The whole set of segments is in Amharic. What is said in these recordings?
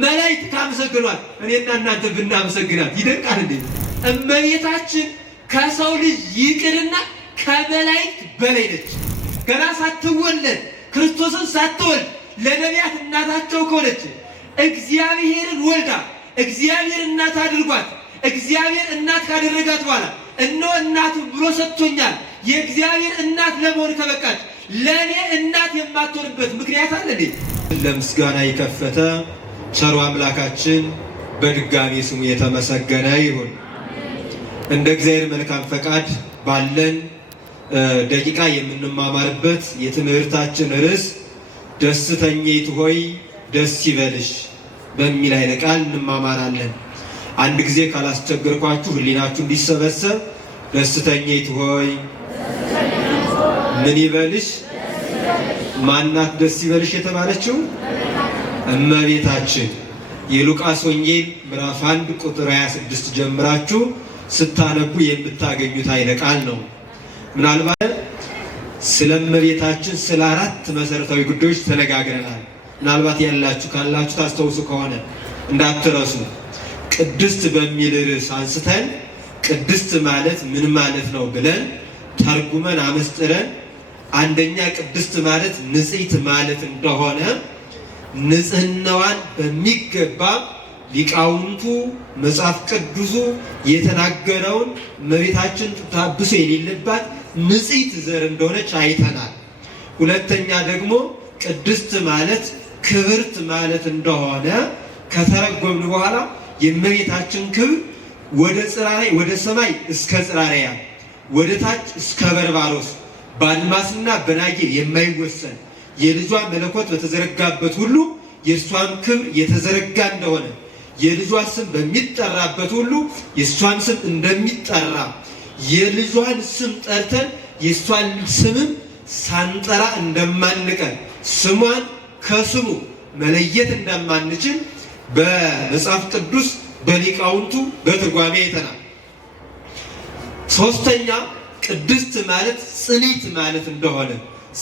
መላእክት ካመሰግኗት እኔና እናንተ ብናመሰግናት ይደንቃል እንዴ? እመቤታችን ከሰው ልጅ ይቅርና ከመላእክት በላይ ነች። ገና ሳትወለድ ክርስቶስን ሳትወልድ ለነቢያት እናታቸው ከሆነች እግዚአብሔርን ወልዳ እግዚአብሔር እናት አድርጓት እግዚአብሔር እናት ካደረጋት በኋላ እነሆ እናቱ ብሎ ሰጥቶኛል የእግዚአብሔር እናት ለመሆን ከበቃች ለኔ እናት የማትሆንበት ምክንያት አለ እንዴ? ለምስጋና የከፈተ ቸሩ አምላካችን በድጋሚ ስሙ የተመሰገነ ይሁን። እንደ እግዚአብሔር መልካም ፈቃድ ባለን ደቂቃ የምንማማርበት የትምህርታችን ርዕስ ደስተኛይቱ ሆይ ደስ ይበልሽ በሚል ኃይለ ቃል እንማማራለን። አንድ ጊዜ ካላስቸገርኳችሁ ህሊናችሁ እንዲሰበሰብ ደስተኛይቱ ሆይ ምን ይበልሽ? ማናት ደስ ይበልሽ የተባለችው? እመቤታችን። የሉቃስ ወንጌል ምዕራፍ 1 ቁጥር 26 ጀምራችሁ ስታነቡ የምታገኙት ኃይለ ቃል ነው። ምናልባት ስለ እመቤታችን ስለ 4 መሰረታዊ ጉዳዮች ተነጋግረናል። ምናልባት ያላችሁ ካላችሁ ታስተውሱ ከሆነ እንዳትረሱ። ቅድስት በሚል ርዕስ አንስተን ቅድስት ማለት ምን ማለት ነው ብለን ተርጉመን አመስጥረን አንደኛ ቅድስት ማለት ንጽሕት ማለት እንደሆነ ንጽሕናዋን በሚገባ ሊቃውንቱ መጽሐፍ ቅዱሱ የተናገረውን እመቤታችን ታብሶ የሌለባት ንጽሕት ዘር እንደሆነች አይተናል። ሁለተኛ ደግሞ ቅድስት ማለት ክብርት ማለት እንደሆነ ከተረጎምን በኋላ የእመቤታችን ክብር ወደ ጽራሬ ወደ ሰማይ እስከ ጽራሬያ ወደ ታች እስከ በርባሮስ በአድማስና በናጌር የማይወሰን የልጇ መለኮት በተዘረጋበት ሁሉ የእሷን ክብር የተዘረጋ እንደሆነ የልጇ ስም በሚጠራበት ሁሉ የእሷን ስም እንደሚጠራ የልጇን ስም ጠርተን የእሷን ስምም ሳንጠራ እንደማንቀር ስሟን ከስሙ መለየት እንደማንችል በመጽሐፍ ቅዱስ በሊቃውንቱ በትርጓሜ አይተናል። ሶስተኛ ቅድስት ማለት ጽኒት ማለት እንደሆነ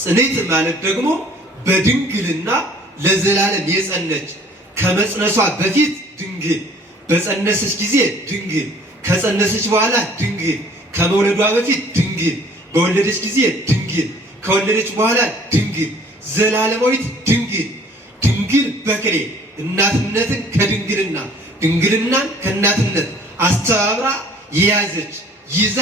ጽኒት ማለት ደግሞ በድንግልና ለዘላለም የጸነች ከመጽነሷ በፊት ድንግል፣ በጸነሰች ጊዜ ድንግል፣ ከጸነሰች በኋላ ድንግል፣ ከመውለዷ በፊት ድንግል፣ በወለደች ጊዜ ድንግል፣ ከወለደች በኋላ ድንግል፣ ዘላለማዊት ድንግል። ድንግል በክሌ እናትነትን ከድንግልና ድንግልናን ከእናትነት አስተባብራ የያዘች ይዛ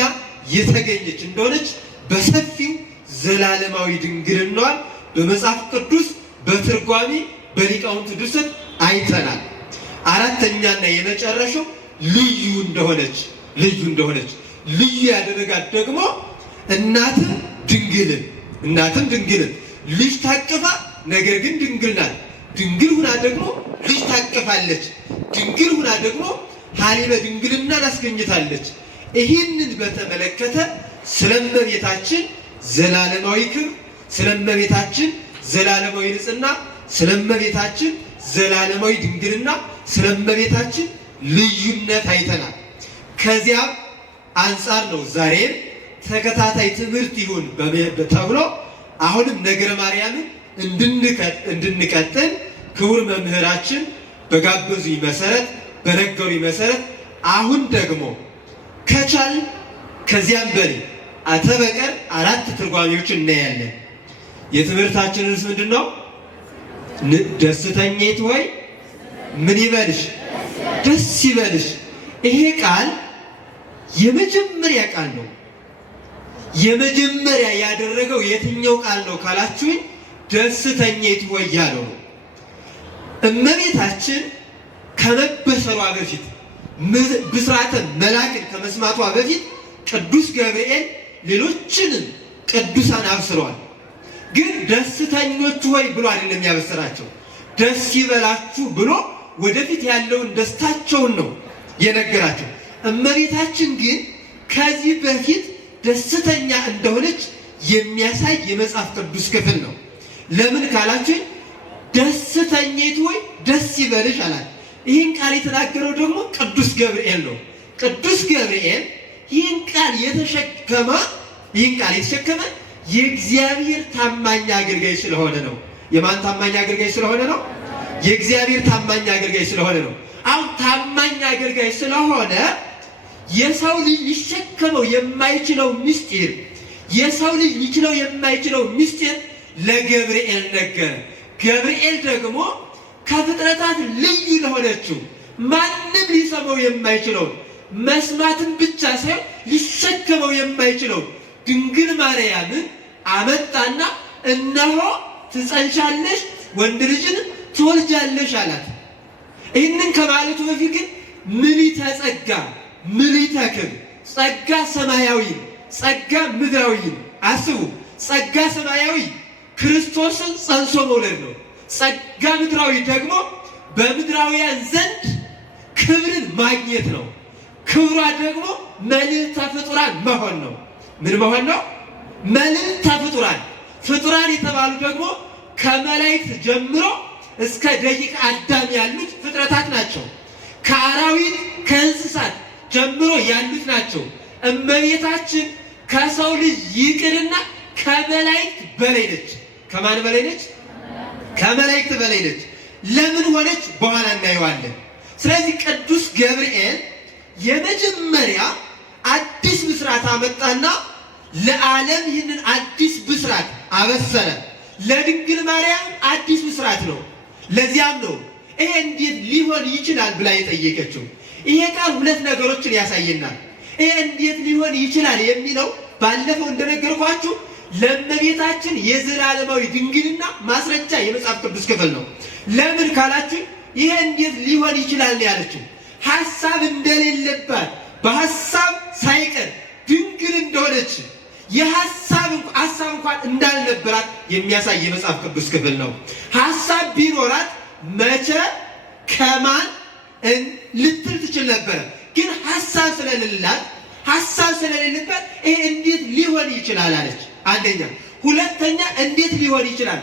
የተገኘች እንደሆነች በሰፊው ዘላለማዊ ድንግልናዋን በመጽሐፍ ቅዱስ በትርጓሜ በሊቃውንት ድርሰት አይተናል። አራተኛና የመጨረሻው ልዩ እንደሆነች ልዩ ያደረጋት ደግሞ እናትም ድንግልን ልጅ ታቅፋ ነገር ግን ድንግል ናት። ድንግል ሁና ደግሞ ልጅ ታቅፋለች። ድንግል ሁና ደግሞ ሀሊበ ድንግልናን አስገኝታለች። ይህንን በተመለከተ ስለእመቤታችን ዘላለማዊ ክብር፣ ስለእመቤታችን ዘላለማዊ ንጽሕና፣ ስለእመቤታችን ዘላለማዊ ድንግልና፣ ስለእመቤታችን ልዩነት አይተናል። ከዚያም አንጻር ነው ዛሬም ተከታታይ ትምህርት ይሁን ተብሎ አሁንም ነገረ ማርያምን እንድንቀጥል ክቡር መምህራችን በጋበዙኝ መሰረት በነገሩኝ መሰረት አሁን ደግሞ ከቻል ከዚያም በላይ አተበቀር 4 ትርጓሜዎችን እናያለን። የትምህርታችን ርዕስ ምንድን ነው? ደስተኛይቱ ሆይ ምን ይበልሽ? ደስ ይበልሽ። ይሄ ቃል የመጀመሪያ ቃል ነው። የመጀመሪያ ያደረገው የትኛው ቃል ነው ካላችሁኝ ደስተኛይቱ ሆይ ያለው ነው። እመቤታችን ከመበሰሯ በፊት ብስራተ መላክን ከመስማቷ በፊት ቅዱስ ገብርኤል ሌሎችንም ቅዱሳን አብስረዋል። ግን ደስተኞች ሆይ ብሎ አይደለም ያበሰራቸው። ደስ ይበላችሁ ብሎ ወደፊት ያለውን ደስታቸውን ነው የነገራቸው። እመቤታችን ግን ከዚህ በፊት ደስተኛ እንደሆነች የሚያሳይ የመጽሐፍ ቅዱስ ክፍል ነው። ለምን ካላችሁ ደስተኛይቱ ሆይ ደስ ይበልሽ አላት። ይህን ቃል የተናገረው ደግሞ ቅዱስ ገብርኤል ነው። ቅዱስ ገብርኤል ይህን ቃል የተሸከመ የእግዚአብሔር ታማኝ አገልጋይ ስለሆነ ነው። የማን ታማኝ አገልጋይ ስለሆነ ነው? የእግዚአብሔር ታማኝ አገልጋይ ስለሆነ ነው። አሁን ታማኝ አገልጋይ ስለሆነ የሰው ልጅ ሊሸከመው የማይችለው ምስጢር የሰው ልጅ ሊችለው የማይችለው ምስጢር ለገብርኤል ነገረ። ገብርኤል ደግሞ ከፍጥረታት ልዩ ለሆነችው ማንም ሊሰማው የማይችለው መስማትን ብቻ ሳይሆን ሊሸከመው የማይችለው ድንግል ማርያምን አመጣና እነሆ ትጸንሻለሽ፣ ወንድ ልጅን ትወልጃለሽ አላት። ይህንን ከማለቱ በፊት ግን ምልዕተ ጸጋ ምልዕተ ክብር፣ ጸጋ ሰማያዊ ጸጋ ምድራዊ። አስቡ፣ ጸጋ ሰማያዊ ክርስቶስን ጸንሶ መውለድ ነው። ጸጋ ምድራዊ ደግሞ በምድራውያን ዘንድ ክብርን ማግኘት ነው። ክብሯ ደግሞ መልዕልተ ፍጡራን መሆን ነው። ምን መሆን ነው? መልዕልተ ፍጡራን። ፍጡራን የተባሉ ደግሞ ከመላእክት ጀምሮ እስከ ደቂቀ አዳም ያሉት ፍጥረታት ናቸው። ከአራዊት ከእንስሳት ጀምሮ ያሉት ናቸው። እመቤታችን ከሰው ልጅ ይቅርና ከመላእክት በላይ ነች። ከማን በላይ ነች? ከመላእክት በላይ ነች። ለምን ሆነች? በኋላ እናየዋለን። ስለዚህ ቅዱስ ገብርኤል የመጀመሪያ አዲስ ብስራት አመጣና ለዓለም ይህንን አዲስ ብስራት አበሰረ። ለድንግል ማርያም አዲስ ብስራት ነው። ለዚያም ነው ይሄ እንዴት ሊሆን ይችላል ብላ የጠየቀችው። ይሄ ቃል ሁለት ነገሮችን ያሳየናል። ይሄ እንዴት ሊሆን ይችላል የሚለው ባለፈው እንደነገርኳችሁ ለእመቤታችን የዘላለማዊ ድንግልና ማስረጃ የመጽሐፍ ቅዱስ ክፍል ነው። ለምን ካላችሁ ይሄ እንዴት ሊሆን ይችላል ያለችው ሐሳብ እንደሌለባት በሐሳብ ሳይቀር ድንግል እንደሆነች የሐሳብ እንኳን እንዳልነበራት የሚያሳይ የመጽሐፍ ቅዱስ ክፍል ነው። ሐሳብ ቢኖራት መቼ ከማን ልትል ትችል ነበረ። ግን ሐሳብ ስለሌለባት ይሄ እንዴት ሊሆን ይችላል አለች። አንደኛ። ሁለተኛ እንዴት ሊሆን ይችላል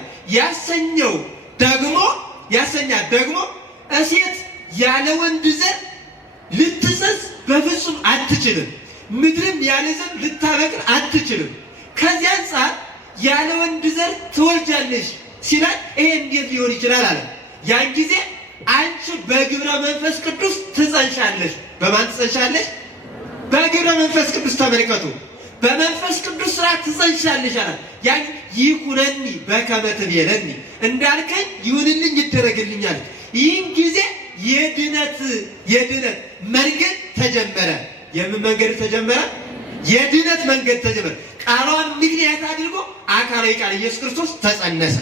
ያሰኛት ደግሞ እሴት ያለ ወንድ ዘር ልትጸንስ በፍጹም አትችልም። ምድርም ያለ ዘር ልታበቅል አትችልም። ከዚህ አንጻር ያለ ወንድ ዘር ትወልጃለሽ ሲላል ይሄ እንዴት ሊሆን ይችላል አለ። ያን ጊዜ አንቺ በግብረ መንፈስ ቅዱስ ትጸንሻለሽ። በማን ትጸንሻለሽ? በግብረ መንፈስ ቅዱስ። ተመልከቱ፣ በመንፈስ ቅዱስ ስራ ትጸንሻለሽ አለ። ያን ይኩነኒ በከመ ትቤለኒ፣ እንዳልከኝ ይሁንልኝ ይደረግልኛል። ይህን ጊዜ የድነት መንገድ ተጀመረ። የምን መንገድ ተጀመረ? የድነት መንገድ ተጀመረ። ቃሏን ምክንያት አድርጎ አካላዊ ቃል ኢየሱስ ክርስቶስ ተጸነሰ።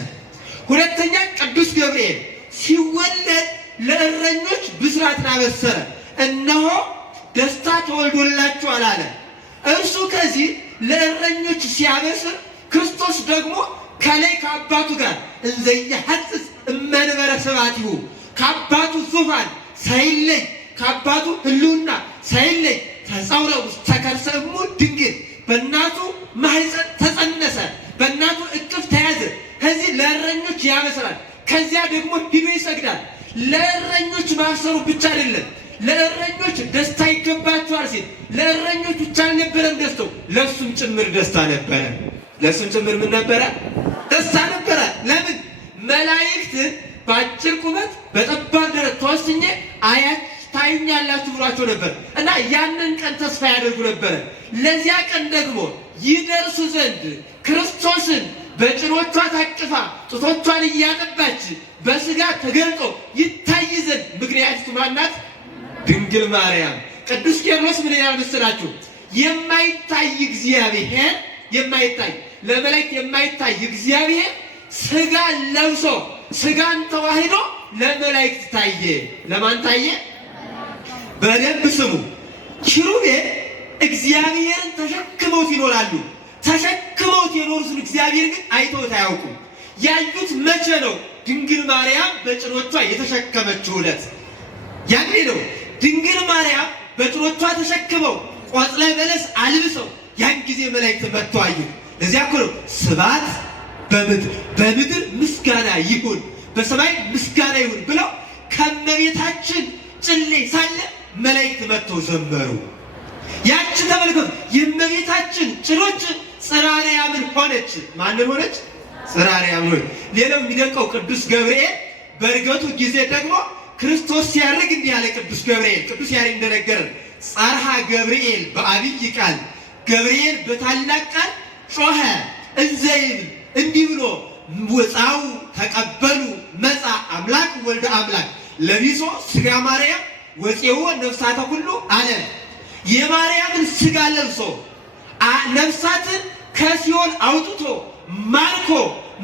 ሁለተኛ ቅዱስ ገብርኤል ሲወለድ ለእረኞች ብስራትን አበሰረ። እነሆ ደስታ ተወልዶላችኋል አለ። እርሱ ከዚህ ለእረኞች ሲያበስር ክርስቶስ ደግሞ ከላይ ከአባቱ ጋር እንዘያሐጽጽ እመንበረ ስብሐቲሁ ከአባቱ ዙፋን ሳይለይ ከአባቱ ሕልውና ሳይለይ ተጸውረ ውስተ ከርሰ እሙ ድንግል በእናቱ ማህፀን ተጸነሰ፣ በእናቱ እቅፍ ተያዘ። ከዚህ ለእረኞች ያበስራል። ከዚያ ደግሞ ሂዶ ይሰግዳል። ለእረኞች ማብሰሩ ብቻ አይደለም፣ ለእረኞች ደስታ ይገባቸዋል ሲል ለእረኞች ብቻ አልነበረም ደስታው፣ ለእሱም ጭምር ደስታ ነበረ። ለእሱም ጭምር ምን ነበረ? ደስታ ነበረ። ለምን? መላእክትን በአጭር ቁመት በጠባብ ደረት ተወስኜ ታዩኛላችሁ ብሏቸው ነበር እና ያንን ቀን ተስፋ ያደርጉ ነበረ። ለዚያ ቀን ደግሞ ይደርሱ ዘንድ ክርስቶስን በጭኖቿ ታቅፋ ጡቶቿን እያጠባች በስጋ ተገልጦ ይታይ ዘንድ ምክንያቱ ማናት? ድንግል ማርያም። ቅዱስ ቄርሎስ ምን ይላል መሰላችሁ? የማይታይ እግዚአብሔር ለመላእክት የማይታይ እግዚአብሔር ስጋ ለብሶ ስጋን ተዋህዶ ለመላእክት ታየ። ለማን ታየ? በደንብ ስሙ። ኪሩቤል እግዚአብሔርን ተሸክመውት ይኖራሉ። ተሸክመውት የኖሩትን እግዚአብሔር ግን አይተውት አያውቁም። ያዩት መቼ ነው? ድንግል ማርያም በጭኖቿ የተሸከመችው ዕለት። ያኔ ነው ድንግል ማርያም በጭኖቿ ተሸክመው ቆጽለ በለስ አልብሰው ያን ጊዜ መላእክት መጥተው አዩት። ለዚያ እኮ ነው ስብሐት በምድር ምስጋና ይሁን በሰማይ ምስጋና ይሁን ብለው ከመቤታችን ጭሌ ሳለ መላእክት መጥተው ዘመሩ። ያቺ ተመልከቱ፣ የእመቤታችን ጭኖች ጽራርያምን ሆነች። ማንን ሆነች? ጽራርያምን ሆነች። ሌላው የሚደንቀው ቅዱስ ገብርኤል በእርገቱ ጊዜ ደግሞ ክርስቶስ ሲያርግ እንዲህ ያለ ቅዱስ ገብርኤል ቅዱስ ያሬድ እንደነገረን ጸርሐ ገብርኤል በአብይ ቃል ገብርኤል በታላቅ ቃል ጮኸ እንዘ ይብል እንዲህ ብሎ ወፃው ተቀበሉ መጻ አምላክ ወልደ አምላክ ለቢሶ ሥጋ ማርያም ወፄዎ ነፍሳተ ሁሉ አለ። የማርያምን ሥጋ ለብሶ ነፍሳትን ከሲኦል አውጥቶ ማርኮ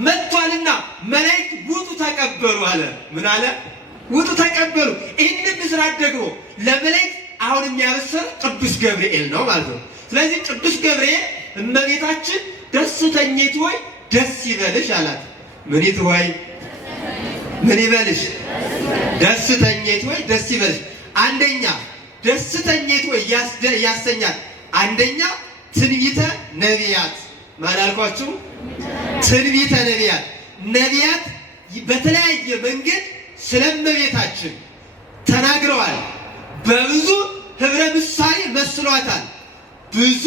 መጥቷልና መላእክት ውጡ ተቀበሉ አለ። ምን አለ? ውጡ ተቀበሉ። ይህንን ምስራት ደግሞ ለመላእክት አሁን የሚያበስር ቅዱስ ገብርኤል ነው ማለት ነው። ስለዚህ ቅዱስ ገብርኤል እመቤታችን ደስተኛይቱ ሆይ ደስ ይበልሽ አላት። ምኒቱ ሆይ ምን ይበልሽ? ደስተኛይቱ ሆይ ደስ ይበልሽ። አንደኛ ደስተኛይቱ ሆይ ያሰኛል። አንደኛ ትንቢተ ነቢያት ማለት አልኳችሁ። ትንቢተ ነቢያት ነቢያት በተለያየ መንገድ ስለ እመቤታችን ተናግረዋል። በብዙ ህብረ ምሳሌ መስሏታል። ብዙ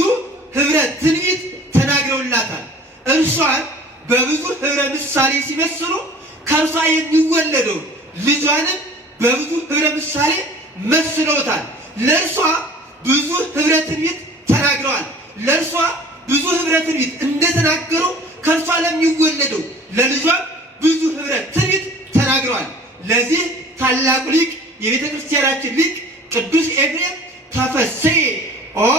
ህብረ ትንቢት ተናግረውላታል። እርሷን በብዙ ህብረ ምሳሌ ሲመስሉ ከእርሷ የሚወለደው ልጇንም በብዙ ህብረ ምሳሌ መስለውታል። ለእርሷ ብዙ ህብረ ትንቢት ተናግረዋል። ለእርሷ ብዙ ህብረ ትንቢት እንደተናገሩ ከእርሷ ለሚወለደው ለልጇ ብዙ ህብረ ትንቢት ተናግረዋል። ለዚህ ታላቁ ሊቅ የቤተ ክርስቲያናችን ሊቅ ቅዱስ ኤፍሬም ተፈሥሒ ኦ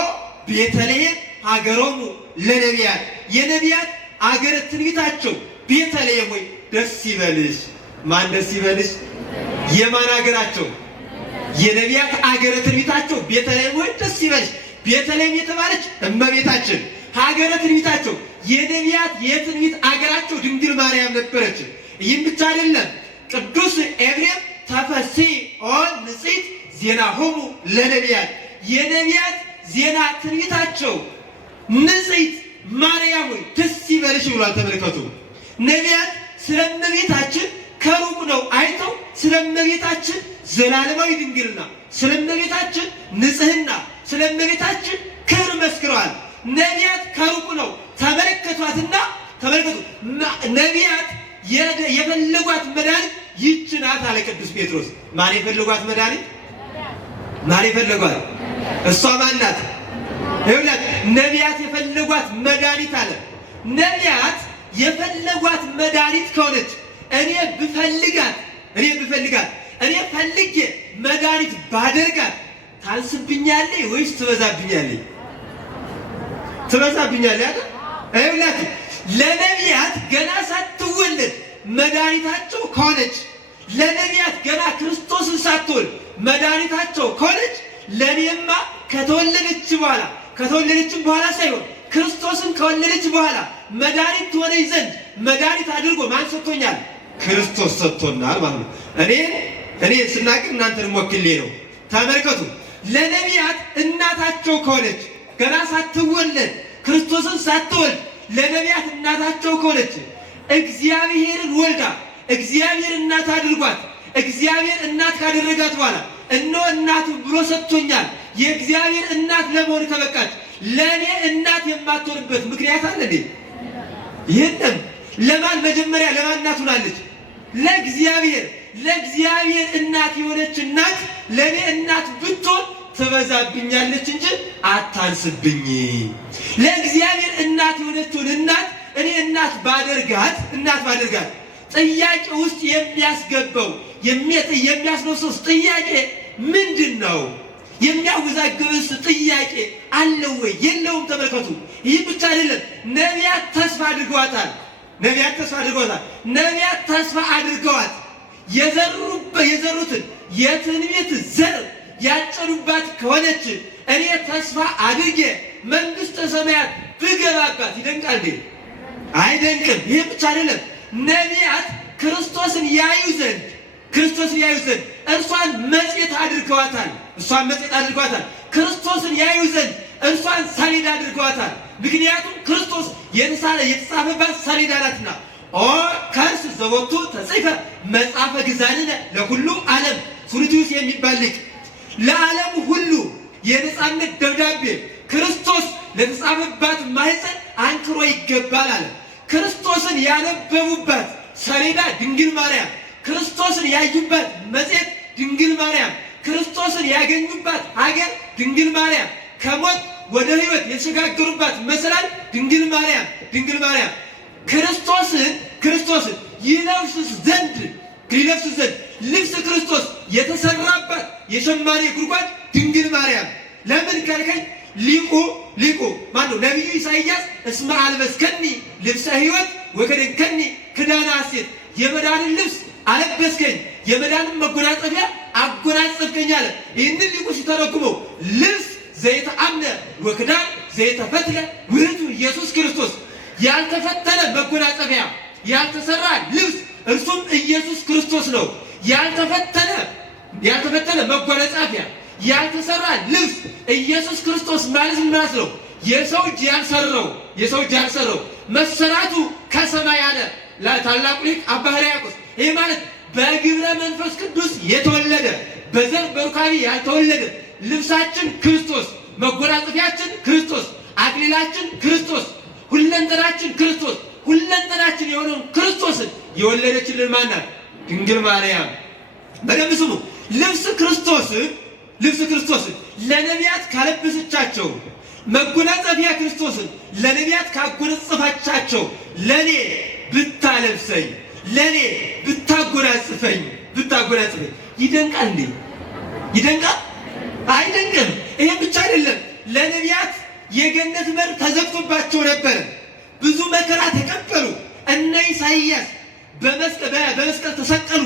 ቤተልሔም ሀገሮሙ ለነቢያት የነቢያት አገረ ትንቢታቸው ቤተልሔም ወይ ደስ ይበልሽ። ማን ደስ ይበልሽ? የማን አገራቸው? የነቢያት አገረ ትንቢታቸው ቤተልሔም ወይ ደስ ይበልሽ። ቤተልሔም የተባለች እመቤታችን ሀገረ ትንቢታቸው የነቢያት የትንቢት አገራቸው ድንግል ማርያም ነበረች። ይህም ብቻ አይደለም። ቅዱስ ኤፍሬም ተፈሥሒ ኦ ንጽሕት ዜናሆሙ ለነቢያት የነቢያት ዜና ትንቢታቸው ንጽሕት ማርያም ሆይ ደስ ይበልሽ ብሏል። ተመልከቱ። ነቢያት ስለ እመቤታችን ከሩቅ ነው አይተው ስለ እመቤታችን ዘላለማዊ ድንግልና፣ ስለ እመቤታችን ንጽሕና፣ ስለ እመቤታችን ክብር መስክረዋል። ነቢያት ከሩቅ ነው ተመለከቷትና፣ ተመልከቱ ነቢያት የፈለጓት መድኃኒት ይህች ናት አለ ቅዱስ ጴጥሮስ። ማን የፈለጓት መድኃኒት? ማን የፈለጓት? እሷ ማን ናት? ይኸውልህ ነቢያት የፈለጓት መድኃኒት አለ። ነቢያት የፈለጓት መድኃኒት ከሆነች እኔ ፈልጌ መድኃኒት ባደርጋት ታንስብኛለች ወይስ ትበዛብኛለች? ትበዛብኛለች አይደል? ይኸውልህ ለነቢያት ገና ሳትወለድ መድኃኒታቸው ከሆነች፣ ለነቢያት ገና ክርስቶስን ሳትወልድ መድኃኒታቸው ከሆነች፣ ለእኔማ ከተወለደችም በኋላ ሳይሆን ክርስቶስን ከወለደች በኋላ መድኃኒት ትሆነኝ ዘንድ መድኃኒት አድርጎ ማን ሰጥቶኛል? ክርስቶስ ሰጥቶናል ማለት ነው። እኔ ስናገር እናንተን ወክሌ ነው። ተመልከቱ። ለነቢያት እናታቸው ከሆነች ገና ሳትወለድ ክርስቶስን ሳትወልድ ለነቢያት እናታቸው ከሆነች እግዚአብሔርን ወልዳ እግዚአብሔር እናት አድርጓት እግዚአብሔር እናት ካደረጋት በኋላ እነሆ እናቱ ብሎ ሰጥቶኛል። የእግዚአብሔር እናት ለመሆን ከበቃች ለእኔ እናት የማትሆንበት ምክንያት አለ እንዴ? የለም። ለማን መጀመሪያ ለማን እናት ሆናለች? ለእግዚአብሔር እናት የሆነች እናት ለእኔ እናት ብትሆን ትበዛብኛለች እንጂ አታንስብኝ። ለእግዚአብሔር እናት የሆነችውን እናት እኔ እናት ባደርጋት ጥያቄ ውስጥ የሚያስገባው የሚያስነሳው ጥያቄ ምንድን ነው? የሚያወዛግብስ ጥያቄ አለው ወይ? የለውም። ተመልከቱ። ይህ ብቻ አይደለም። ነቢያት ተስፋ አድርገዋታል። ነቢያት ተስፋ አድርገዋት የዘሩትን የትንቢት ዘር ያጨዱባት ከሆነች እኔ ተስፋ አድርጌ መንግሥተ ሰማያት ብገባባት ይደንቃል እንዴ? አይደንቅም። ይህ ብቻ አይደለም። ነቢያት ክርስቶስን ያዩ ዘንድ እርሷን መጽሔት አድርገዋታል። ክርስቶስን ያዩ ዘንድ እርሷን ሰሌዳ አድርገዋታል። ምክንያቱም ክርስቶስ የተጻፈባት ሰሌዳ ናትና። ኦ ከርስ ዘቦቱ ተጽፈ መጽሐፈ ግዛንነ ለሁሉ ዓለም ሱሪቱስ የሚባል ሊቅ ለዓለም ሁሉ የነጻነት ደብዳቤ ክርስቶስ ለተጻፈባት ማኅፀን አንክሮ ይገባል አለ። ክርስቶስን ያነበቡባት ሰሌዳ ድንግል ማርያም፣ ክርስቶስን ያዩባት መጽሔት ድንግል ማርያም፣ ክርስቶስን ያገኙባት ሀገር ድንግል ማርያም፣ ከሞት ወደ ሕይወት የተሸጋገሩባት መሰላል ድንግል ማርያም፣ ድንግል ማርያም ክርስቶስን ይለብሱ ዘንድ ልብስ ክርስቶስ የተሰራባት የሸማኔ ጉድጓድ ድንግል ማርያም። ለምን ካልከኝ ሊቁ ማነው? ነቢዩ ኢሳይያስ እስመ አልበስከኒ ልብሰ ሕይወት ወከደንከኒ ክዳነ ሐሴት፣ የመዳንን ልብስ አለበስከኝ የመዳንን መጎናጸፊያ አጎናጸፍከኝ አለ። ይህንን ሊቁ ሲተረጉመው ልብስ ዘይተአምነ ወክዳን ዘይተፈትለ ውእቱ ኢየሱስ ክርስቶስ፣ ያልተፈተለ መጎናጸፊያ ያልተሰራ ልብስ እርሱም ኢየሱስ ክርስቶስ ነው። ያልተፈተለ መጎናጸፊያ ያልተሰራ ልብስ ኢየሱስ ክርስቶስ ማለት ማለት ነው። የሰው እጅ ያልሰራው መሰራቱ ከሰማይ አለ ታላቁ ሊቅ አባ ሕርያቆስ። ይህ ማለት በግብረ መንፈስ ቅዱስ የተወለደ በዘር በሩካቤ ያልተወለደ ልብሳችን ክርስቶስ፣ መጎናጸፊያችን ክርስቶስ፣ አክሊላችን ክርስቶስ፣ ሁለንተናችን ክርስቶስ፣ ሁለንተናችን የሆነውን ክርስቶስን የወለደችልን ማናት? ድንግል ማርያም። በደንብ ስሙ። ልብስ ክርስቶስን ለነቢያት ካለበሰቻቸው፣ መጎናጸፊያ ክርስቶስን ለነቢያት ካጎናጸፋቻቸው ለኔ ብታለብሰኝ፣ ለኔ ብታጎናጽፈኝ ይደንቃል እንዴ? ይደንቃል? አይደንቅም። ይሄን ብቻ አይደለም። ለነቢያት የገነት በር ተዘግቶባቸው ነበር። ብዙ መከራ ተቀበሉ። እነ ኢሳይያስ በመስቀል ተሰቀሉ።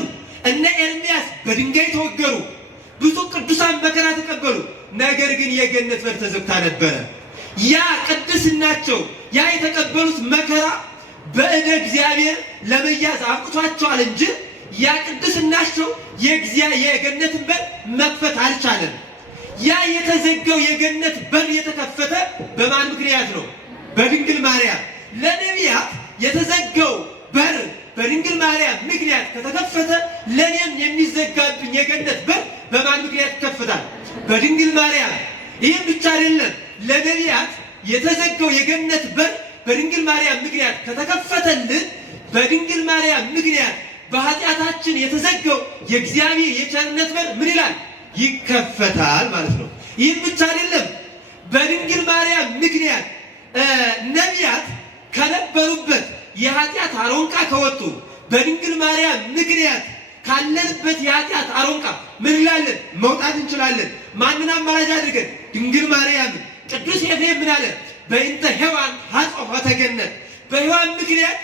እነ ኤርምያስ በድንጋይ ተወገሩ። ብዙ ቅዱሳን መከራ ተቀበሉ። ነገር ግን የገነት በር ተዘግታ ነበረ። ያ ቅድስናቸው፣ ያ የተቀበሉት መከራ በእደ እግዚአብሔር ለመያዝ አብቅቷቸዋል እንጂ ያ ቅድስናቸው የገነትን በር መክፈት አልቻለም። ያ የተዘጋው የገነት በር የተከፈተ በማን ምክንያት ነው? በድንግል ማርያም። ለነቢያት የተዘጋው በር በድንግል ማርያም ምክንያት ከተከፈተ ለኔም የሚዘጋብኝ የገነት በር በማን ምክንያት ይከፈታል? በድንግል ማርያም። ይህም ብቻ አይደለም። ለነቢያት የተዘጋው የገነት በር በድንግል ማርያም ምክንያት ከተከፈተልን በድንግል ማርያም ምክንያት በኃጢአታችን የተዘጋው የእግዚአብሔር የቸርነት በር ምን ይላል? ይከፈታል ማለት ነው። ይህም ብቻ አይደለም። በድንግል ማርያም ምክንያት ነቢያት ከነበሩበት የኃጢአት አሮንቃ ከወጡ፣ በድንግል ማርያም ምክንያት ካለንበት የኃጢአት አሮንቃ ምን ይላለን? መውጣት እንችላለን። ማንን አማላጅ አድርገን? ድንግል ማርያም። ቅዱስ ኤፍሬም ምን አለ? በእንተ ሔዋን ኃጢአተ ገነት፣ በሔዋን ምክንያት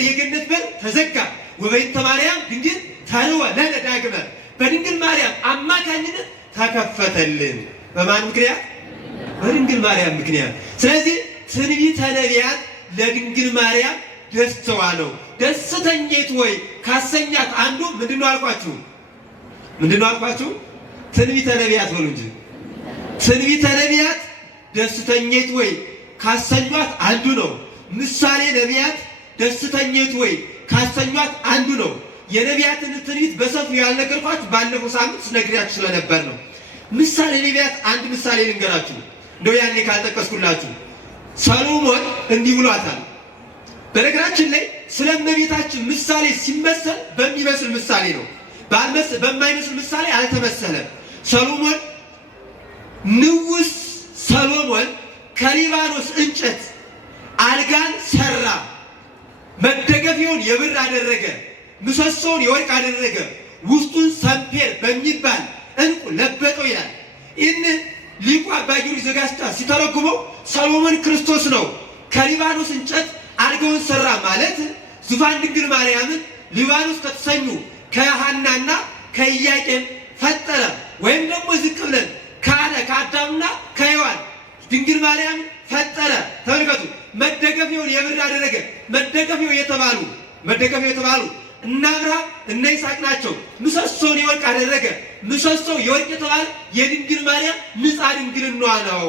የገነት በር ተዘጋ። ወበእንተ ማርያም ድንግል ተርወ ለነ ዳግመ፣ በድንግል ማርያም አማካኝነት ተከፈተልን። በማን ምክንያት? በድንግል ማርያም ምክንያት። ስለዚህ ትንቢተ ነቢያት ለድንግል ማርያም ደስታዋ ነው። ደስተኛይቱ ወይ ካሰኛት አንዱ ምንድነው አልኳችሁ? ትንቢተ ነቢያት በሉ እንጂ። ትንቢተ ነቢያት ደስተኛይቱ ወይ ካሰኟት አንዱ ነው። ምሳሌ ነቢያት ደስተኛይቱ ወይ ካሰኟት አንዱ ነው። የነቢያትን ትንቢት በሰፊው ያልነገርኳችሁ ባለፈው ሳምንት ስነግራችሁ ስለነበር ነው። ምሳሌ ነቢያት አንድ ምሳሌ ልንገራችሁ፣ እንደው ያኔ ካልጠቀስኩላችሁ። ሰሎሞን እንዲህ ብሏታል። በነገራችን ላይ ስለ እመቤታችን ምሳሌ ሲመሰል በሚመስል ምሳሌ ነው፣ በማይመስል ምሳሌ አልተመሰለም። ንጉሥ ሰሎሞን ከሊባኖስ እንጨት አልጋን ሰራ። መደገፊያውን የብር አደረገ፣ ምሰሶውን የወርቅ አደረገ፣ ውስጡን ሰምፔር በሚባል ዕንቁ ለበጠው ይላል። ይህን ሊቁ አባ ጊዮርጊስ ዘጋስጫ ሲተረጉመው ሰሎሞን ክርስቶስ ነው። ከሊባኖስ እንጨት አልጋውን ሰራ ማለት ዙፋን ድንግል ማርያምን ሊባኖስ ከተሰኙ ከሐናና ከኢያቄም ፈጠረ። ወይም ደግሞ ዝቅ ብለን ከአዳምና ከሔዋን ድንግል ማርያም ፈጠረ። ተመልከቱ። መደገፊያውን የብር አደረገ። መደገፊያው የተባሉ እነ አብርሃም እነ ይስሐቅ ናቸው። ምሰሶውን የወርቅ አደረገ። ምሰሶው የወርቅ የተባለ የድንግል ማርያም ንጻ ድንግልናዋ ነው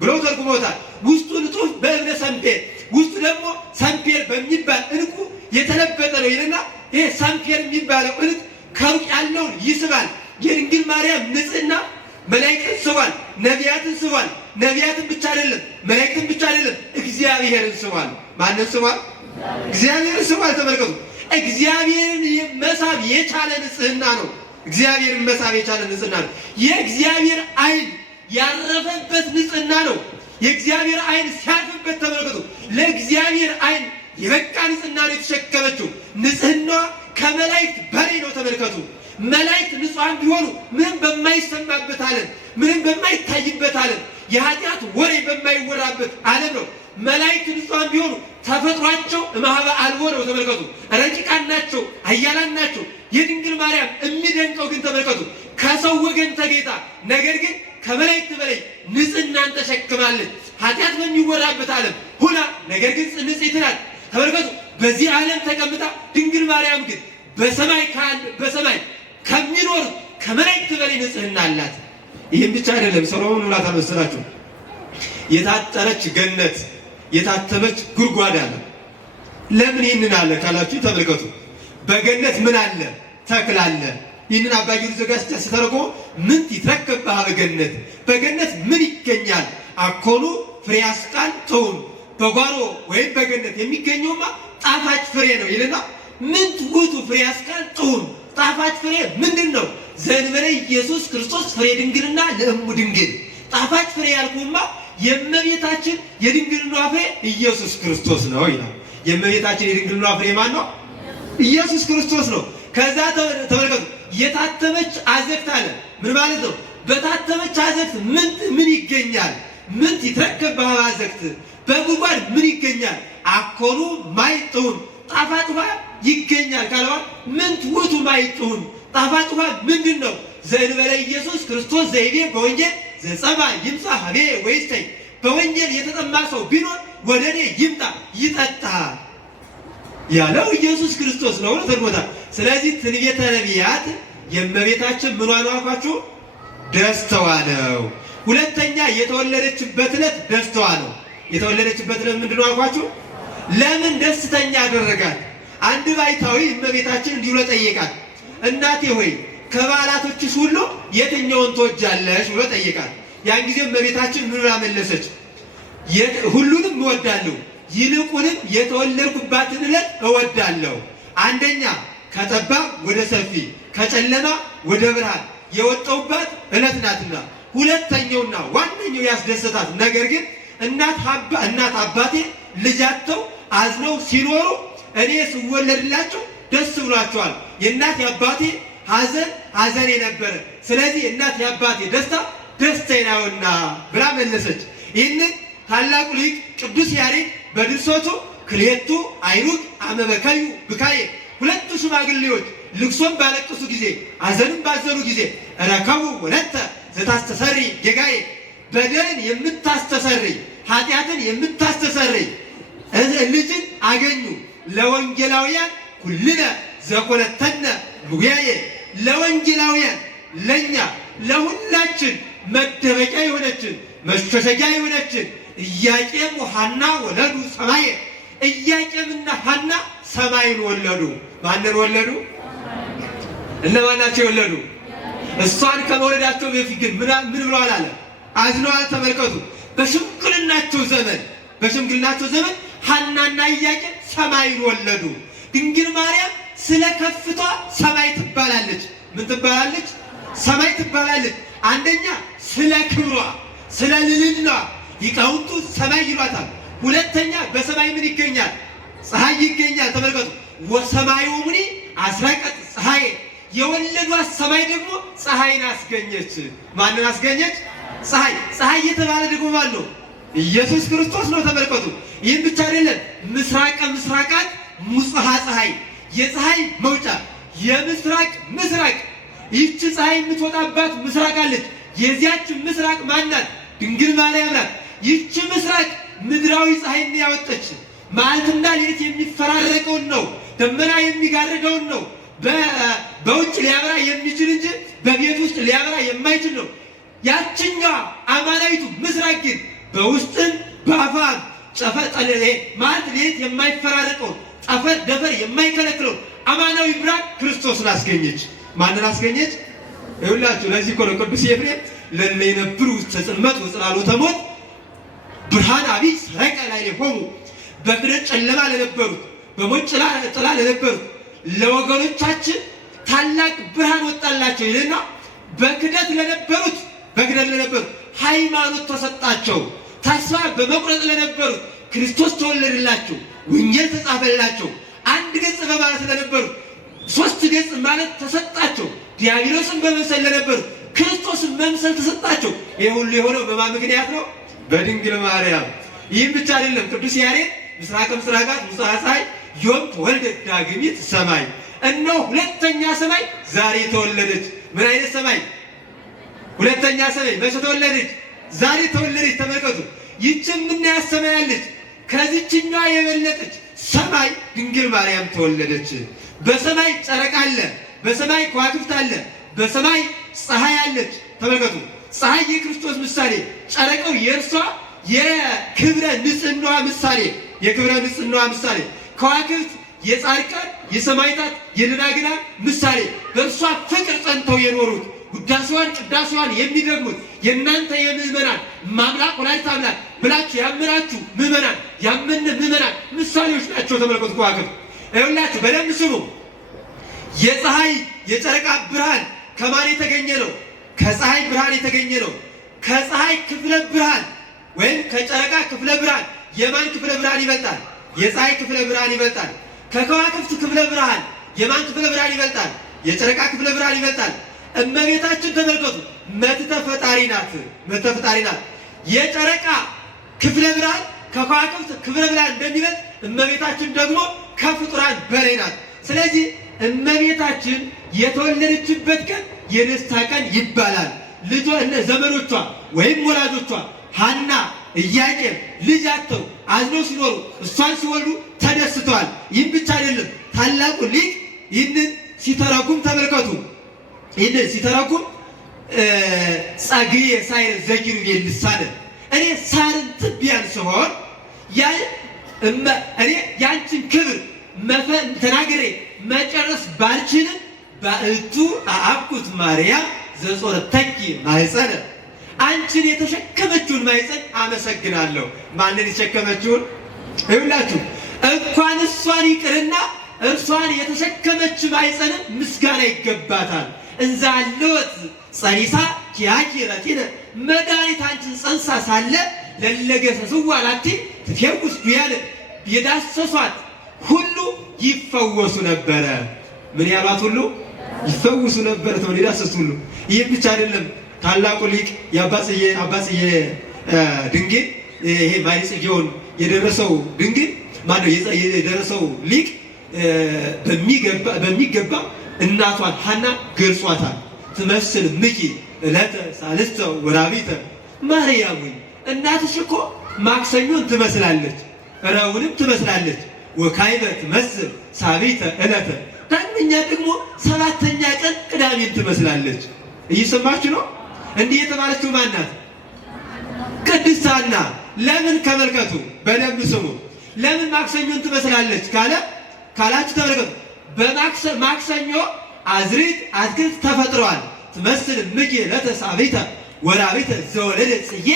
ብለው ተርጉሞታል። ውስጡ ንጡፍ በእብነ ሰምፔር፣ ውስጡ ደግሞ ሰምፔር በሚባል ዕንቁ የተለበጠ ነው ይልና ይሄ ሰምፔር የሚባለው ዕንቁ ከሩቅ ያለውን ይስባል። የድንግል ማርያም ንጽሕና መላእክትን ስቧል፣ ነቢያትን ስቧል። ነቢያትን ብቻ አይደለም፣ መላእክትን ብቻ አይደለም፣ እግዚአብሔርን ስቧል። ማንን ስቧል? እግዚአብሔርን ስቧል። ተመልከቱ። እግዚአብሔርን መሳብ የቻለ ንጽህና ነው። እግዚአብሔርን መሳብ የቻለ ንጽህና ነው። የእግዚአብሔር ዓይን ያረፈበት ንጽህና ነው። የእግዚአብሔር ዓይን ሲያርፍበት ተመልከቱ። ለእግዚአብሔር ዓይን የበቃ ንጽህና ነው የተሸከመችው። ንጽህናዋ ከመላእክት በላይ ነው። ተመልከቱ። መላእክት ንጹሐን ቢሆኑ ምንም በማይሰማበት ዓለም፣ ምንም በማይታይበት ዓለም፣ የኃጢአት ወሬ በማይወራበት ዓለም ነው። መላእክት ንጹሐን ቢሆኑ ተፈጥሯቸው እምኀበ አልቦ ነው። ተመልከቱ። ረቂቃን ናቸው፣ ኃያላን ናቸው። የድንግል ማርያም የሚደንቀው ግን ተመልከቱ፣ ከሰው ወገን ተገኝታ ነገር ግን ከመላእክት በላይ ንጽህናን ተሸክማለች። ኃጢአት በሚወራበት ዓለም ሁና ነገር ግን ንጽሕት ናት። ተመልከቱ። በዚህ ዓለም ተቀምጣ ድንግል ማርያም ግን በሰማይ ከሚኖር ከመላእክት በላይ ንጽህና አላት። ይህም ብቻ አይደለም። ሰሎሞን ብሏት አልመሰላችሁ? የታጠረች ገነት፣ የታተመች ጉድጓድ አለ። ለምን ይህንን አለ ካላችሁ ተመልከቱ። በገነት ምን አለ? ተክል አለ። ይህንን አባ ጊዮርጊስ ዘጋስጫ ሲተረጎመው ምን ይትረከብ በኀበ ገነት፣ በገነት ምን ይገኛል? አኮኑ ፍሬ አስቃል ጥዑም፣ በጓሮ ወይም በገነት የሚገኘውማ ጣፋጭ ፍሬ ነው ይልና ምን ውእቱ ፍሬ አስቃል ጥዑም፣ ጣፋጭ ፍሬ ምንድን ነው? ዘእንበለ ኢየሱስ ክርስቶስ ፍሬ ድንግልና ለእሙ ድንግል። ጣፋጭ ፍሬ ያልኩማ የእመቤታችን የድንግልናዋ ፍሬ ኢየሱስ ክርስቶስ ነው ይላል። የእመቤታችን የድንግልናዋ ፍሬ ማን ነው? ኢየሱስ ክርስቶስ ነው። ከዛ ተመልከቱ። የታተመች አዘቅት አለ። ምን ማለት ነው? በታተመች አዘቅት ምን ይገኛል? ምን ይትረከብ በኀበ አዘቅት፣ በጉድጓድ ምን ይገኛል? አኮኑ ማይ ጥዑም፣ ጣፋጭ ውሃ ይገኛል ካለዋ ምን ውእቱ ማይ ጥዑም፣ ጣፋጭ ውሃ ምንድን ነው? ዘእንበለ ኢየሱስ ክርስቶስ ዘይቤ በወንጌል ዘጸማ ይምጻ ሀቤ ወይስተይ፣ በወንጌል የተጠማ ሰው ቢኖር ወደ እኔ ይምጣ ይጠጣ ያለው ኢየሱስ ክርስቶስ ነው ተርጎታል። ስለዚህ ትንቢተ ነቢያት የእመቤታችን ምኗ ነው አልኳችሁ? ደስታዋ ነው። ሁለተኛ የተወለደችበት ዕለት ደስታዋ ነው። የተወለደችበት ዕለት ምንድን ነው አልኳችሁ? ለምን ደስተኛ አደረጋት? አንድ ባይታዊ እመቤታችን እንዲህ ብሎ ጠየቃት። እናቴ ሆይ ከበዓላቶችሽ ሁሉ የትኛውን ትወጃለሽ ብሎ ጠየቃት። ያን ጊዜ እመቤታችን ምን ብላ መለሰች? ሁሉንም እወዳለሁ፣ ይልቁንም የተወለድኩባትን ዕለት እወዳለሁ። አንደኛ ከጠባብ ወደ ሰፊ ከጨለማ ወደ ብርሃን የወጣሁባት ዕለት ናትና። ሁለተኛውና ዋነኛው ያስደሰታት ነገር ግን እናት አባቴ ልጃቸው አዝነው ሲኖሩ እኔ ስወለድላቸው ደስ ብሏቸዋል። የእናት የአባቴ ሐዘን ሐዘኔ ነበረ፣ ስለዚህ እናት የአባቴ ደስታ ደስታዬ ነውና ብላ መለሰች። ይህንን ታላቁ ሊቅ ቅዱስ ያሬድ በድርሰቱ ክልኤቱ አይሩግ አመ በከዩ ብካዬ፣ ሁለቱ ሽማግሌዎች ልቅሶን ባለቀሱ ጊዜ ሐዘንም ባዘኑ ጊዜ ረከቡ ወለተ ዘታስተሰሪ ጌጋዬ፣ በደልን የምታስተሰሪ ኃጢአትን የምታስተሰሪ ልጅን አገኙ። ለወንጌላውያን ኩልነ ዘኮነተነ ሙያዬ፣ ለወንጌላውያን ለኛ ለሁላችን መደበቂያ የሆነችን መሸሸጊያ የሆነችን ኢያቄም ወሐና ወለዱ ሰማየ። ኢያቄምና ሐና ሰማይን ወለዱ። ማንን ወለዱ? እነማን ናቸው የወለዱ? እሷን ከመውለዳቸው በፊት ግን ምን ብለዋል አለ? አዝነዋል። ተመልከቱ። በሽምግልናቸው ዘመን ሐናና ኢያቄም ሰማይን ወለዱ። ድንግል ማርያም ስለ ከፍቷ ሰማይ ትባላለች። ምን ትባላለች? ሰማይ ትባላለች። አንደኛ ስለ ክብሯ፣ ስለ ልዕልናዋ ሊቃውንቱ ሰማይ ይሏታል። ሁለተኛ በሰማይ ምን ይገኛል? ፀሐይ ይገኛል። ተመልከቱ። ወሰማዮሙኒ አስረቀት ፀሐይ፣ የወለዷት ሰማይ ደግሞ ፀሐይን አስገኘች። ማንን አስገኘች? ፀሐይ። ፀሐይ የተባለ ደግሞ ማን ነው? ኢየሱስ ክርስቶስ ነው። ተመልከቱ። ይህም ብቻ አይደለም። ምስራቀ ምስራቃት ሙጽሐ ፀሐይ፣ የፀሐይ መውጫ የምስራቅ ምስራቅ። ይህች ፀሐይ የምትወጣባት ምስራቅ አለች። የዚያች ምስራቅ ማናት? ድንግል ማርያም ናት። ይህች ምስራቅ ምድራዊ ፀሐይን ያወጣች፣ መዓልትና ሌሊት የሚፈራረቀውን ነው፣ ደመና የሚጋርደውን ነው። በውጭ ሊያበራ የሚችል እንጂ በቤት ውስጥ ሊያበራ የማይችል ነው። ያችኛዋ አማናዊቱ ምስራቅ ግን በውስጥም በአፋም መዓልት ሌሊት የማይፈራረቀው ጠፈር ደፈር የማይከለክለው አማናዊ ብርሃን ክርስቶስን አስገኘች። ማንን አስገኘች? ይኸውላችሁ ለዚህ እኮ ነው ቅዱስ ኤፍሬም ለእለ ይነብሩ ውስተ ጽልመት ወጽላሎተ ሞት ብርሃን አቢይ ሰረቀ ላዕሌሆሙ፣ በክደት ጨለማ ለነበሩት በሞት ጥላ ለነበሩት ለወገኖቻችን ታላቅ ብርሃን ወጣላቸው ይልና በክደት ለነበሩት ሃይማኖት ተሰጣቸው። ተስፋ በመቁረጥ ለነበሩት ክርስቶስ ተወለደላቸው፣ ወንጌል ተጻፈላቸው። አንድ ገጽ በማለት ለነበሩት 3 ገጽ ማለት ተሰጣቸው። ዲያብሎስን በመምሰል ለነበሩት ክርስቶስን መምሰል ተሰጣቸው። ይህ ሁሉ የሆነው በማን ምክንያት ነው? በድንግል ማርያም። ይህም ብቻ አይደለም። ቅዱስ ያሬድ ምስራቀ ምስራቃት ሙጽአ ፀሐይ ዮም ተወልደት ዳግሚት ሰማይ፣ እነሆ ሁለተኛ ሰማይ ዛሬ ተወለደች። ምን አይነት ሰማይ? ሁለተኛ ሰማይ። መቼ ተወለደች? ዛሬ ተወለደች። ተመልከቱ። ይህችን ምናያት ሰማይ አለች፣ ከዚችኛዋ የበለጠች ሰማይ ድንግል ማርያም ተወለደች። በሰማይ ጨረቃ አለ፣ በሰማይ ከዋክብት አለ፣ በሰማይ ፀሐይ አለች። ተመልከቱ። ፀሐይ የክርስቶስ ምሳሌ፣ ጨረቃው የእርሷ የክብረ ንጽሕናዋ ምሳሌ፣ ከዋክብት የጻድቃን የሰማዕታት የደናግላን ምሳሌ፣ በእርሷ ፍቅር ጸንተው የኖሩት ውዳሴዋን ቅዳሴዋን የሚደግሙት የእናንተ የምእመናን ማምላክ ወላዲተ አምላክ ብላችሁ ያመናችሁ ምእመናን ያመነ ምእመናን ምሳሌዎች ናቸው። ተመልከቱ። ከዋክብት ይኸውላችሁ፣ በደንብ ስሙ። የፀሐይ የጨረቃ ብርሃን ከማን የተገኘ ነው? ከፀሐይ ብርሃን የተገኘ ነው። ከፀሐይ ክፍለ ብርሃን ወይም ከጨረቃ ክፍለ ብርሃን የማን ክፍለ ብርሃን ይበልጣል? የፀሐይ ክፍለ ብርሃን ይበልጣል። ከከዋክብት ክፍለ ብርሃን የማን ክፍለ ብርሃን ይበልጣል? የጨረቃ ክፍለ ብርሃን ይበልጣል። እመቤታችን ተመልከቱ፣ መትተ ፈጣሪ ናት። የጨረቃ ክፍለ ብርሃን ከከዋክብት ክፍለ ብርሃን እንደሚበልጥ እመቤታችን ደግሞ ከፍጡራን በላይ ናት። ስለዚህ እመቤታችን የተወለደችበት ቀን የደስታ ቀን ይባላል። ዘመዶቿ ወይም ወላጆቿ ሐና ኢያቄም ልጅ አጥተው አዝነው ሲኖሩ እሷን ሲወልዱ ተደስተዋል። ይህም ብቻ አይደለም። ታላቁ ሊቅ ይህንን ሲተረጉም ተመልከቱ። ይህንን ሲተረጉም ጸግዬ ሳይረ ዘኪሩቤል ልሳነ፣ እኔ ሳርን ትቢያን ስሆን እኔ ያንቺን ክብር ተናግሬ መጨረስ ባልችልም በእቱ አአኩት ማርያም ዘጾረተኪ ማኅፀነ፣ አንቺን የተሸከመችውን ማኅፀን አመሰግናለሁ። ማንን የተሸከመችውን? ይሁላችሁ እንኳን እሷን ይቅርና እርሷን የተሸከመች ማኅፀንን ምስጋና ይገባታል። እንዛ አለወት ጸኒሳ ኪያኪ ረቲነ፣ መድኃኒት አንቺን ጸንሳ ሳለ ለለገሰስዋ ላቲ ትፌውስ ዱያነ፣ የዳሰሷት ሁሉ ይፈወሱ ነበረ። ምን ያሏት ሁሉ ይፈውሱ ነበረ። ተወልዳ የዳሰሱት ሁሉ። ይህ ብቻ አይደለም። ታላቁ ሊቅ የአባጽዬ ድንግል ይሄ ማይጽጌውን የደረሰው ድንግል ማነው? የደረሰው ሊቅ በሚገባ እናቷን ሐና ገልጿታል። ትመስል ምኪ ዕለተ ሳልስተ ወራቢተ፣ ማርያም ሆይ እናትሽ እኮ ማክሰኞን ትመስላለች፣ ረቡዕንም ትመስላለች። ወካዕበ ትመስል ሳቢተ ዕለተ፣ ዳግመኛ ደግሞ 7ኛ ቀን ቅዳሜን ትመስላለች። እየሰማችሁ ነው? እንዲህ የተባለችው ማናት? ቅድስት ሐና። ለምን? ከመልከቱ በደንብ ስሙ። ለምን ማክሰኞን ትመስላለች ካላችሁ ተመልከቱ። በማክሰኞ አዝርዕት አትክልት ተፈጥረዋል። ትመስል እምዬ ለተሳቢተ ወራቢተ ዘወለደ ጽዬ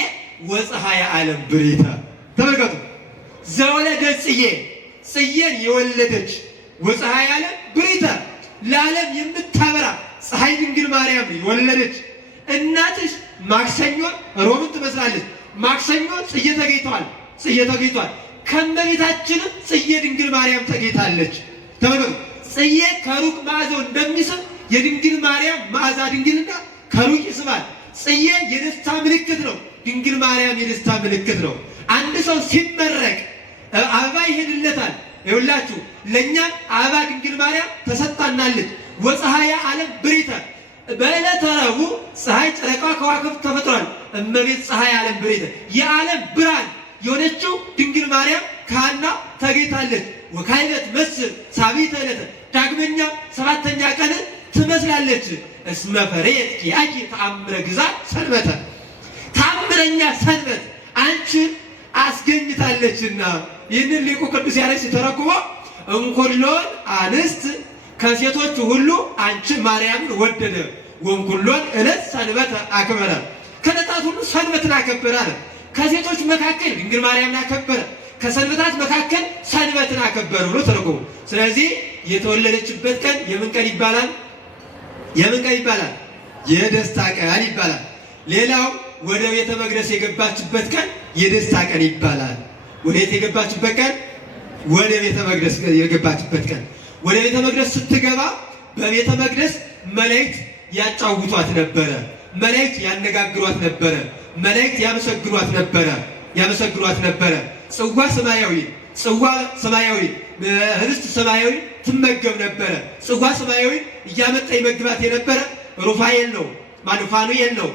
ወፀሐየ ዓለም ብሬተ። ተመልከቱ። ዘወለደ ጽዬን የወለደች ወፀሐየ ዓለም ብሬተ፣ ለዓለም የምታበራ ፀሐይ ድንግል ማርያም የወለደች እናትሽ ማክሰኞን ሮብን ትመስላለች። ማክሰኞ ጽዬ ተገኝቷል። ከእመቤታችንም ጽዬ ድንግል ማርያም ተገኝታለች። ተመልከቱ። ጽዬ ከሩቅ መዓዛው እንደሚስብ የድንግል ማርያም መዓዛ ድንግልና ከሩቅ ይስባል። ጽዬ የደስታ ምልክት ነው። ድንግል ማርያም የደስታ ምልክት ነው። አንድ ሰው ሲመረቅ አበባ ይሄድለታል። ይኸውላችሁ ለእኛም አበባ ድንግል ማርያም ተሰጥታናለች። ወፀሐየ ዓለም ብሬተ፣ በዕለተ ረቡዕ ፀሐይ፣ ጨረቃ፣ ከዋክብት ተፈጥሯል። እመቤት ፀሐይ ዓለም ብሬተ፣ የዓለም ብርሃን የሆነችው ድንግል ማርያም ከሐና ተገኝታለች። ወካዕበ ትመስል ሳቢተ ዕለተ፣ ዳግመኛ 7ኛ ቀን ትመስላለች። እስመ ፈሬት ኪያኪ ተአምረ ግዛት ሰንበተ፣ ተአምረኛ ሰንበት አንቺን አስገኝታለችና። ይህንን ሊቁ ቅዱስ ያሬድ ሲተረጉመው እንኩሎን አንስት፣ ከሴቶች ሁሉ አንቺ ማርያምን ወደደ። ወንኩሎን ዕለት ሰንበተ አክበረ፣ ከዕለታት ሁሉ ሰንበትን አከበረ አለ። ከሴቶች መካከል ድንግል ማርያምን አከበረ። ከሰንበታት መካከል ሰንበትን አከበረ ብሎ ተረጎሙ። ስለዚህ የተወለደችበት ቀን የምን ቀን ይባላል? የምን ቀን ይባላል? የደስታ ቀን ይባላል። ሌላው ወደ ቤተ መቅደስ የገባችበት ቀን የደስታ ቀን ይባላል። ወዴት የገባችበት ቀን? ወደ ቤተ መቅደስ የገባችበት ቀን። ወደ ቤተ መቅደስ ስትገባ በቤተ መቅደስ መላእክት ያጫውቷት ነበረ። መላእክት ያነጋግሯት ነበረ። መላእክት ያመሰግኗት ነበረ። ጽዋ ሰማያዊ ህብስት ሰማያዊ ትመገብ ነበረ። ጽዋ ሰማያዊ እያመጣ ይመግባት የነበረ ሩፋኤል ነው፣ ፋኑኤል ነው።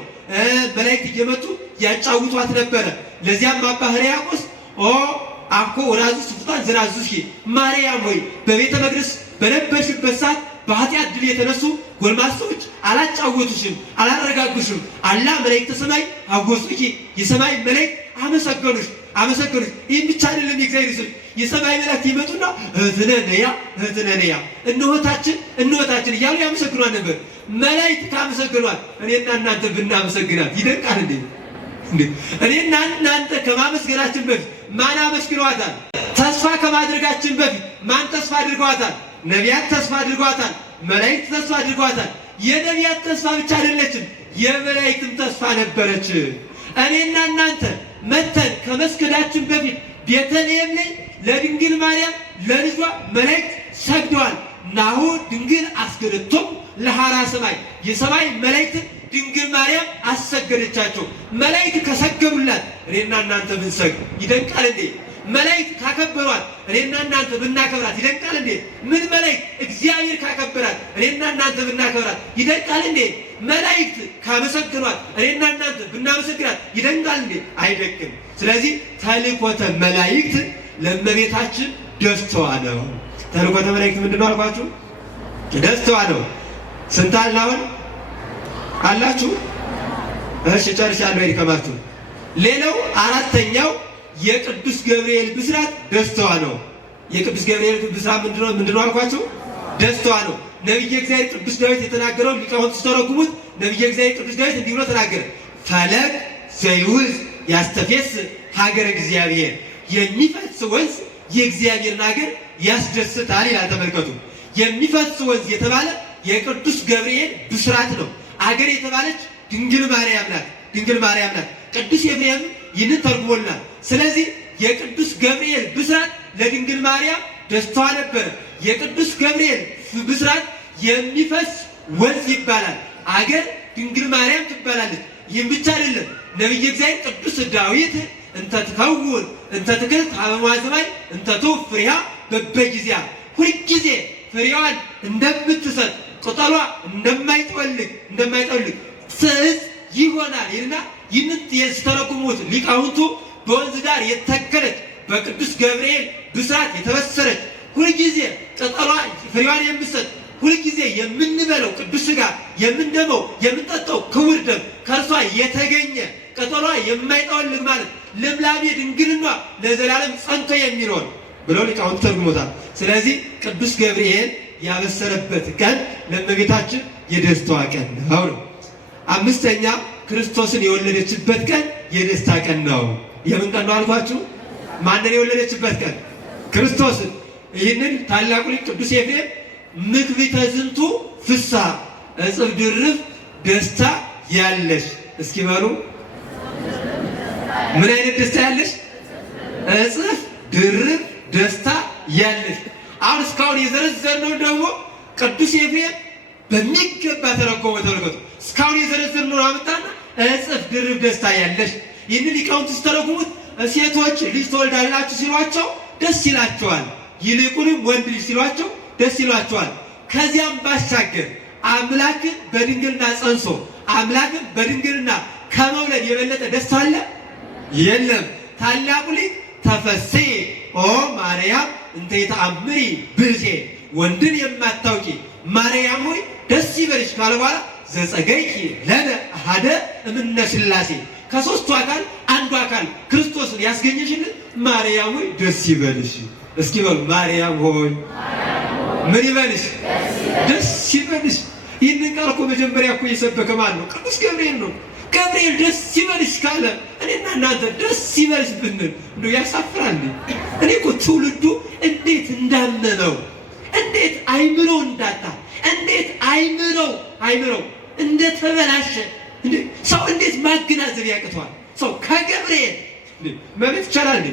መላእክት እየመጡ ያጫውቷት ነበረ። ለዚያም አባ ሕርያቆስ አኮ ወራዙ ስፍጣን ዝናዙሽ ማርያም ሆይ በቤተ መቅደስ በነበርሽበት ሰዓት በኃጢአት ድል የተነሱ ጎልማሶች አላጫወቱሽም፣ አላረጋጉሽም። አላ መላእክተ ሰማይ አወጹኪ፣ የሰማይ መላእክት አመሰገኑሽ። ይህም ብቻ አይደለም፣ የእግዚአብሔር ሰዎች የሰማይ መላእክት ይመጡና እህትነ ነያ እንወታችን እያሉ ያመሰግኗት ነበር። መላእክት ካመሰግኗት እኔና እናንተ ብናመሰግናት ይደንቃል እንዴ? እኔና እናንተ ከማመስገናችን በፊት ማን አመስግኗታል? ተስፋ ከማድረጋችን በፊት ማን ተስፋ አድርገዋታል? ነቢያት ተስፋ አድርገዋታል። መላእክት ተስፋ አድርገዋታል። የነቢያት ተስፋ ብቻ አይደለችም፣ የመላእክትም ተስፋ ነበረች። እኔና እናንተ መተን ከመስገዳችን በፊት ቤተልሔም ላይ ለድንግል ማርያም ለልጇ መላእክት ሰግደዋል። ናሁ ድንግል አስገደቶም ለሐራ ሰማይ፣ የሰማይ መላእክት ድንግል ማርያም አሰገደቻቸው። መላእክት ከሰገዱላት እኔና እናንተ ብንሰግድ ይደንቃል እንዴ? መላእክት ካከበሯት እኔና እናንተ ብናከብራት ይደንቃል እንዴ? ምን መላእክት እግዚአብሔር ካከበራት እኔና እናንተ ብናከብራት ይደንቃል እንዴ? መላእክት ካመሰግኗት እኔና እናንተ ብናመሰግናት ይደንቃል እንዴ? አይደንቅም። ስለዚህ ተልእኮተ መላእክት ለእመቤታችን ደስታዋ ነው። ተልእኮተ መላእክት ምንድነው አልኳችሁ? ደስታዋ ነው። ስንት አልን አሁን? አላችሁ? እሺ ጨርሻለሁ። ይርከማችሁ። ሌላው አራተኛው የቅዱስ ገብርኤል ብስራት ደስታዋ ነው። የቅዱስ ገብርኤል ብስራት ምንድነው አልኳችሁ? ደስታዋ ነው። ነቢየ እግዚአብሔር ቅዱስ ዳዊት የተናገረው ሊቃውንት ሲተረጉሙት ነቢየ እግዚአብሔር ቅዱስ ዳዊት እንዲህ ብሎ ተናገረ። ፈለግ ዘይውዝ ያስተፌስ ሀገረ እግዚአብሔር፣ የሚፈስ ወንዝ የእግዚአብሔርን ሀገር ያስደስታል ይላል። ተመልከቱ። የሚፈስ ወንዝ የተባለ የቅዱስ ገብርኤል ብስራት ነው። አገር የተባለች ድንግል ማርያም ናት። ቅዱስ ኤፍሬም ይህንን ተርጉሞልናል። ስለዚህ የቅዱስ ገብርኤል ብስራት ለድንግል ማርያም ደስታዋ ነበረ። የቅዱስ ገብርኤል ብስራት የሚፈስ ወንዝ ይባላል። አገር ድንግል ማርያም ትባላለች። ይህም ብቻ አይደለም። ነቢየ እግዚአብሔር ቅዱስ ዳዊት እንተ ትከውን እንተ ትክል ሀበ ሰማይ እንተ ትውፍሪሃ በበጊዜያ፣ ሁልጊዜ ፍሬዋን እንደምትሰጥ ቅጠሏ እንደማይጠወልግ ትዕዝ ይሆናል ይልና ይህንን የተረጉሙት ሊቃውንቱ በወንዝ ዳር የተተከለች በቅዱስ ገብርኤል ብስራት የተበሰረች ሁልጊዜ ቅጠሏ ፍሬዋን የምትሰጥ ሁልጊዜ የምንበለው ቅዱስ ሥጋ የምንደመው የምንጠጣው ክቡር ደም ከእርሷ የተገኘ ቅጠሏ የማይጠወልግ ማለት ልምላሜ ድንግልና ለዘላለም ጸንቶ የሚኖር ብለው ሊቃውንቱ ተርጉሞታል። ስለዚህ ቅዱስ ገብርኤል ያበሰረበት ቀን ለእመቤታችን የደስታዋ ቀን ነው። አምስተኛ ክርስቶስን የወለደችበት ቀን የደስታ ቀን ነው። የምን ቀን ነው አልኳችሁ? ማንን የወለደችበት ቀን? ክርስቶስን። ይህንን ታላቁ ሊቅ ቅዱስ ኤፍሬም ምክቢተ ዝንቱ ፍስሐ እጽፍ ድርብ ደስታ ያለሽ፣ እስኪ በሉ ምን አይነት ደስታ ያለሽ? እጽፍ ድርብ ደስታ ያለሽ። አሁን እስካሁን የዘረዘርነው ደግሞ ቅዱስ ኤፍሬም በሚገባ ተረጎመ። ተመልከቱ። እስካሁን የዘረዘርነው አመጣና እጽፍ ድርብ ደስታ ያለሽ። ይህንን ሊቃውንት ሲተረጉሙት ሴቶች ልጅ ትወልዳላችሁ ሲሏቸው ደስ ይላቸዋል፣ ይልቁንም ወንድ ልጅ ሲሏቸው ደስ ይሏቸዋል። ከዚያም ባሻገር አምላክን በድንግልና ጸንሶ አምላክን በድንግልና ከመውለድ የበለጠ ደስታ አለ? የለም። ታላቁ ሊቅ ተፈሥሒ ኦ ማርያም እንተ ይተአምሪ ብእሴ፣ ወንድን የማታውቂ ማርያም ሆይ ደስ ይበልሽ ካለ በኋላ ዘጸገይኪ ለነ አሐደ እምነ ሥላሴ፣ ከሦስቱ አካል አንዱ አካል ክርስቶስን ያስገኘሽልን ማርያም ሆይ ደስ ይበልሽ። እስኪ በሉ ማርያም ሆይ ምን ይበልሽ? ደስ ይበልሽ። ይህንን ቃል እኮ መጀመሪያ እኮ የሰበከ ማን ነው? ቅዱስ ገብርኤል ነው። ገብርኤል ደስ ይበልሽ ካለ እኔና እናንተ ደስ ይበልሽ ብንል እንደው ያሳፍራል። እኔ እኮ ትውልዱ እንዴት እንዳመነው፣ እንዴት አይምሮ እንዳጣ፣ እንዴት አይምሮ እንደተበላሸ ሰው እንዴት ማገናዘብ ያቅተዋል? ሰው ከገብርኤል መብት ይቻላል እንዴ?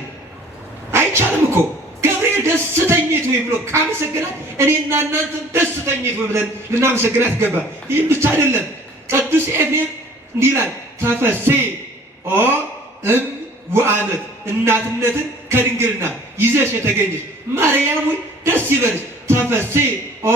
አይቻልም እኮ። ገብርኤል ደስተኝት ወይ ብሎ ካመሰገናት እኔና እናንተ ደስተኝት ወይ ብለን ልናመሰግናት ይገባል። ይህም ብቻ አይደለም። ቅዱስ ኤፍሬም እንዲህ ይላል፣ ተፈሥሒ ኦ እም ወአመት፣ እናትነትን ከድንግልና ይዘሽ የተገኘሽ ማርያም ሆይ ደስ ይበልሽ። ተፈሥሒ ኦ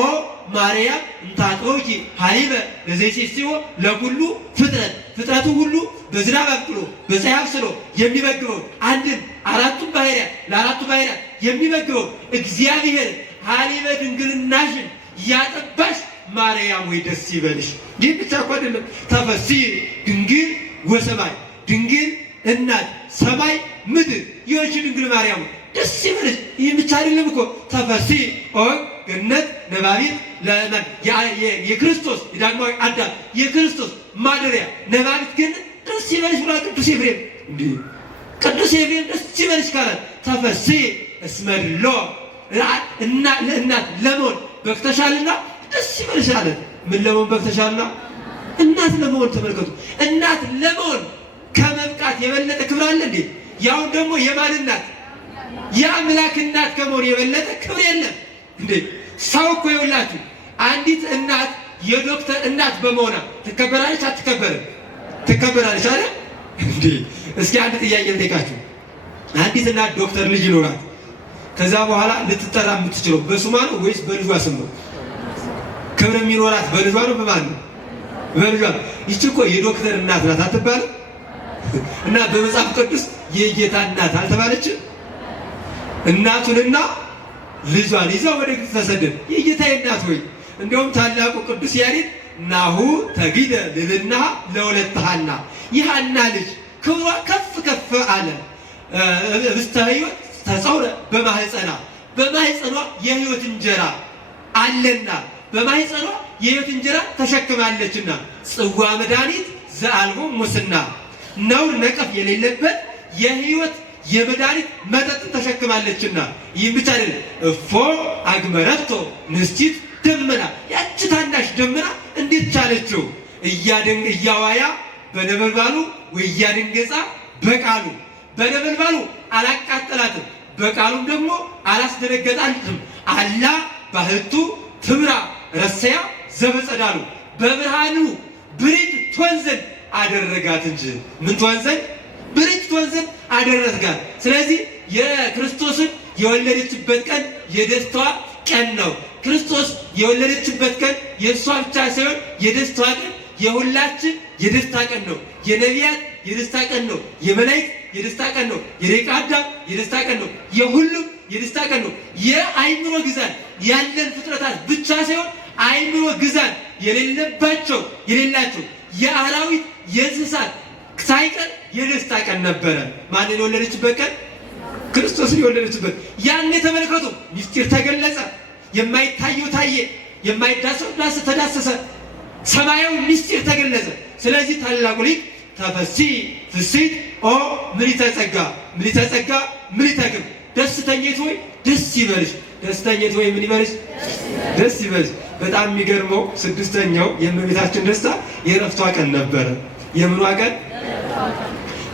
ማርያም እንታጥሮኪ ሀሊበ ለዘይሴስዮ ለኩሉ ፍጥረት፣ ፍጥረቱ ሁሉ በዝናብ አብቅሎ በፀሐይ አብስሎ የሚመግበው አንድን አራቱን ባህርያት ለአራቱ ባህርያት የሚመግበው እግዚአብሔር ሀሊበ ድንግልናሽን ያጠባሽ ማርያም ወይ ደስ ይበልሽ። ይህ ብቻ እኮ አይደለም። ተፈሥሒ ድንግል ወሰማይ፣ ድንግል እናት ሰማይ ምድር የሆንሽ ድንግል ማርያም ደስ ይበልሽ። ይህ ብቻ አይደለም እኮ። ተፈሥሒ ኦ ገነት ነባቢት ለእመን፣ የክርስቶስ የዳግማዊ አዳም የክርስቶስ ማደሪያ ነባቢት ገነት ደስ ይበልሽ ብሏል ቅዱስ ኤፍሬም። እንዲህ ቅዱስ ኤፍሬም ደስ ይበልሽ ካላት ተፈሥሒ እስመ ድሎ ለእናት ለመሆን በቅተሻልና ደስ ይበልሽ አለ። ምን ለመሆን በቅተሻልና? እናት ለመሆን። ተመልከቱ፣ እናት ለመሆን ከመብቃት የበለጠ ክብር አለ እንዴ? ያውን ደግሞ የማን እናት? የአምላክ እናት ከመሆን የበለጠ ክብር የለም እንዴ? ሰው እኮ ይውላችሁ፣ አንዲት እናት የዶክተር እናት በመሆኗ ትከበራለች አትከበርም? ትከበራለች አይደል እንዴ? እስኪ አንድ ጥያቄ ልጠይቃችሁ። አንዲት እናት ዶክተር ልጅ ይኖራል። ከዛ በኋላ ልትጠራ የምትችለው በስሟ ነው ወይስ በልጇ ስም ነው? ክብር የሚኖራት በልጇ ነው በማን ነው? በልጇ። ይቺ እኮ የዶክተር እናት ናት አትባልም? እና በመጽሐፍ ቅዱስ የጌታ እናት አልተባለችም? እናቱንና ልጇን ይዛ ወደ ግብፅ ተሰደደ። የጌታ እናት ሆይ እንደውም ታላቁ ቅዱስ ያሬድ ናሁ ተጊደ ልዕልናሃ ለወለተ ሐና፣ የሐና ልጅ ክብሯ ከፍ ከፍ አለ። ህብስተ ሕይወት ተጸውረ በማህፀኗ፣ በማህፀኗ የህይወት እንጀራ አለና በማህፀኗ የህይወት እንጀራ ተሸክማለችና፣ ጽዋ መድኃኒት ዘአልቦ ሙስና፣ ነውር ነቀፍ የሌለበት የህይወት የመድኃኒት መጠጥን ተሸክማለችና። ይህም ብቻ አይደለም፣ እፎ አግመረቶ ንስቲት ደመና፣ ያቺ ታናሽ ደመና እንዴት ቻለችው? እያዋያ በነበልባሉ ወእያደንገጻ በቃሉ፣ በነበልባሉ አላቃጠላትም፣ በቃሉም ደግሞ አላስደነገጣትም። አላ ባህቱ ትብራ ረሰያ ዘበጸዳሉ፣ በብርሃኑ ብሪት ትሆን ዘንድ አደረጋት እንጂ ምን ትሆን ዘንድ? ብሪት ትሆን ዘንድ አደረጋት። ስለዚህ የክርስቶስን የወለደችበት ቀን የደስታዋ ቀን ነው። ክርስቶስ የወለደችበት ቀን የእሷ ብቻ ሳይሆን የደስታዋ ቀን የሁላችን የደስታ ቀን ነው። የነቢያት የደስታ ቀን ነው። የመላእክት የደስታ ቀን ነው። የደቂቀ አዳም የደስታ ቀን ነው። የሁሉም የደስታ ቀን ነው። የአይምሮ ግዛት ያለን ፍጥረታት ብቻ ሳይሆን አይምሮ ግዛት የሌለባቸው የሌላቸው የአራዊት የእንስሳት ሳይቀር የደስታ ቀን ነበረ። ማንን የወለደችበት ቀን? ክርስቶስን የወለደችበት። ያን ተመልከቱ፣ ምስጢር ተገለጸ፣ የማይታየው ታየ፣ የማይዳሰው ተዳሰሰ፣ ሰማያዊ ምስጢር ተገለጸ። ስለዚህ ታላቁ ሊቅ ተፈሥሒ ፍሥሕት ኦ ምልዕተ ጸጋ፣ ምልዕተ ጸጋ ምልዕተ ክብር፣ ደስተኛይት ሆይ ደስ ይበልሽ። ደስተኛይት ሆይ ምን ይበልሽ? ደስ ይበልሽ። በጣም የሚገርመው ስድስተኛው የእመቤታችን ደስታ የዕረፍቷ ቀን ነበረ። የምኗ ቀን?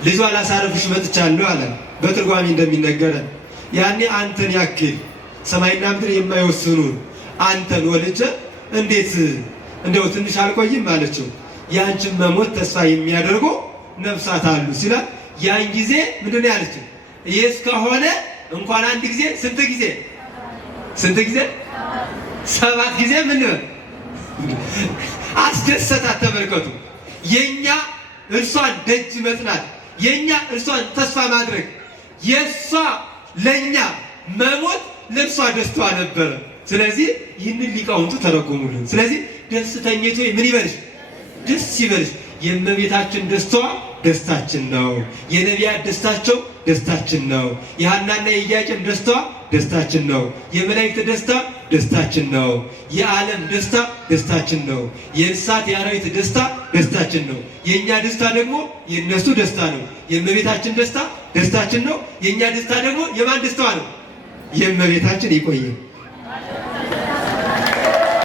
ልጇ ላሳርፍሽ መጥቻለሁ አለ። በትርጓሜ እንደሚነገረን ያኔ አንተን ያክል ሰማይና ምድር የማይወስኑን አንተን ወልጄ እንዴት እንደው ትንሽ አልቆይም አለችው። ያንቺን መሞት ተስፋ የሚያደርጉ ነፍሳት አሉ ሲላት፣ ያን ጊዜ ምንድን ነው ያለችው? ይህስ ከሆነ እንኳን አንድ ጊዜ ስንት ጊዜ? 7 ጊዜ ምን አስደሰታት። ተመልከቱ፣ የኛ እርሷን ደጅ መጽናት፣ የኛ እርሷን ተስፋ ማድረግ፣ የእሷ ለእኛ መሞት ለእርሷ ደስታዋ ነበረ። ስለዚህ ይህንን ሊቃውንቱ ተረጎሙልን። ስለዚህ ደስተኛይት ሆይ ምን ይበልሽ? ደስ ይበልሽ። የእመቤታችን ደስታዋ ደስታችን ነው። የነቢያት ደስታቸው ደስታችን ነው። የሐናና የኢያቄም ደስታዋ ደስታችን ነው። የመላእክት ደስታ ደስታችን ነው። የዓለም ደስታ ደስታችን ነው። የእንስሳት የአራዊት ደስታ ደስታችን ነው። የእኛ ደስታ ደግሞ የእነሱ ደስታ ነው። የእመቤታችን ደስታ ደስታችን ነው። የእኛ ደስታ ደግሞ የማን ደስታዋ ነው? የእመቤታችን። ይቆየ